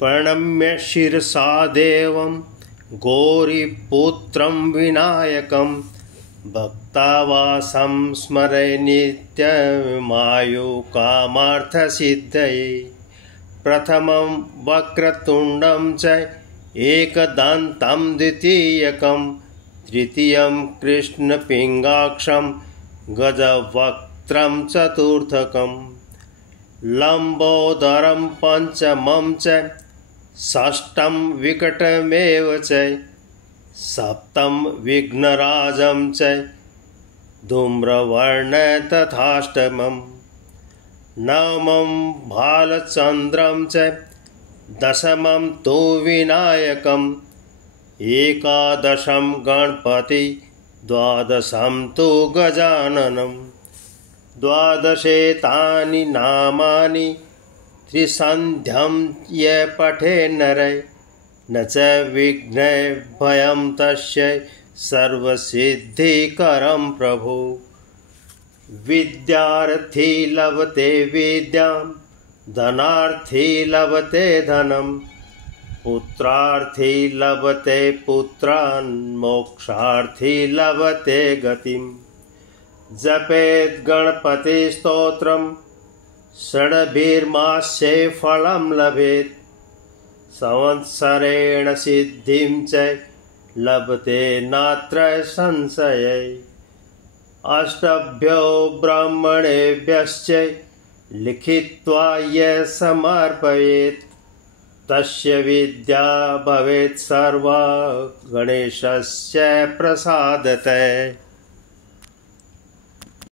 प्रणम्य शिरसा देवं गौरीपुत्रं विनायकं भक्तावासं स्मरे नित्यमायुकामार्थसिद्धये। प्रथमं वक्रतुण्डं च एकदन्तं द्वितीयकं तृतीयं कृष्णपिङ्गाक्षं गजवक्त्रं चतुर्थकं लम्बोदरं पञ्चमं च षष्ठं विकटमेव च सप्तम विघ्नराजं च धूम्रवर्णं तथाष्टमं नवमं भालचन्द्रं च दशमं तु विनायकम् एकादशं गणपति द्वादशं तु गजाननं द्वादशेतानि नामानि त्रिसन्ध्यं ये पठे नरे न च विघ्नभयं तस्य सर्वसिद्धिकरं प्रभो। विद्यार्थी लभते विद्यां धनार्थी लभते धनं पुत्रार्थी लभते पुत्रान् मोक्षार्थी लभते गतिं। जपेत् गणपतिस्तोत्रं षड्भिर्मासे फलं लभेत् संवत्सरेण सिद्धिं च लभते नात्र संशये। अष्टभ्यो ब्राह्मणेभ्यश्च लिखित्वा यः समर्पयेत् तस्य विद्या भवेत् सर्वा गणेशस्य प्रसादतः।